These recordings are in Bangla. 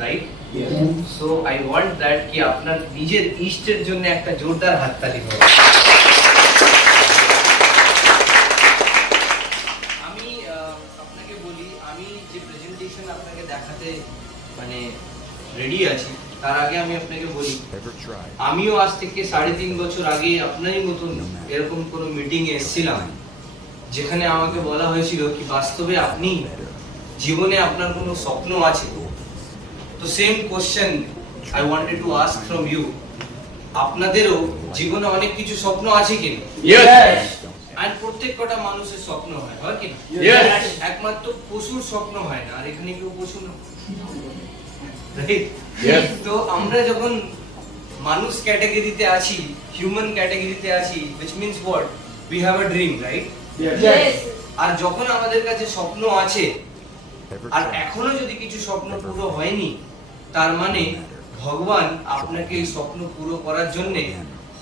Right? So I want that কি আপনার নিজের ইষ্টের জন্য একটা জোরদার হাততালি হোক। আমি আপনাকে বলি, আমি যে প্রেজেন্টেশন আপনাকে দেখাতে মানে রেডি আছি, তার আগে আমি আপনাকে বলি আমিও আজ থেকে 3.5 বছর আগে আপনারই মতন এরকম কোনো মিটিং এ এসেছিলাম, যেখানে আমাকে বলা হয়েছিল কি বাস্তবে আপনি জীবনে আপনার কোনো স্বপ্ন আছে? তো same question I wanted to ask from you, আপনাদেরও জীবনে অনেক কিছু স্বপ্ন আছে কিনা? আর প্রত্যেক কটা মানুষের স্বপ্ন হয় কি না? একমাত্র পশুর স্বপ্ন হয় না, আর এখানে কেউ পশু না, রাইট? তো আমরা যখন মানুষ ক্যাটাগরিতে আছি, হিউম্যান ক্যাটাগরিতে আছি, which means what? We have a dream, right? আর যখন আমাদের কাছে স্বপ্ন আছে আর এখনো যদি কিছু স্বপ্ন পুরো হয়নি, তার মানে ভগবান আপনাকে এই স্বপ্ন পুরো করার জন্য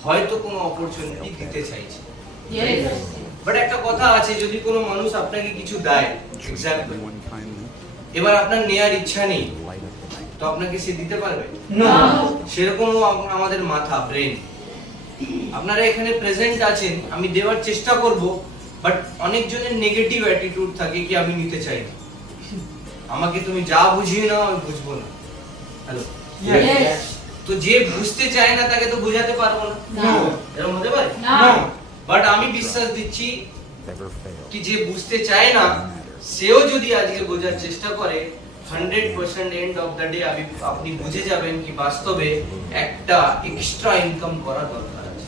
হয়তো কোনো অপরচুনিটি দিতে চাইছে। বাট একটা কথা আছে, যদি কোনো মানুষ আপনাকে কিছু দেয়, এক্সাম্পল, এবার আপনার নেয়ার ইচ্ছা নেই, তো আপনাকে সে দিতে পারবে না। সেরকমও আমাদের মাথা, ব্রেন, আপনারা এখানে প্রেজেন্ট আছেন, আমি দেওয়ার চেষ্টা করব, বাট অনেকজনের নেগেটিভ অ্যাটিটিউড থাকে কি আমি নিতে চাই না, আমাকে তুমি যা বুঝিয়ে নাও আমি বুঝবো না। হ্যালো, তো যে বুঝতে চায় না তাকে তো বোঝাতে পারবো না, এরকম হতে পারে না। বাট আমি বিশ্বাস দিচ্ছি কি যে বুঝতে চায় না সেও যদি আজকে বোঝার চেষ্টা করে, 100% এন্ড অফ দ্য ডে আপনি বুঝে যাবেন কি বাস্তবে একটা এক্সট্রা ইনকাম করা দরকার আছে।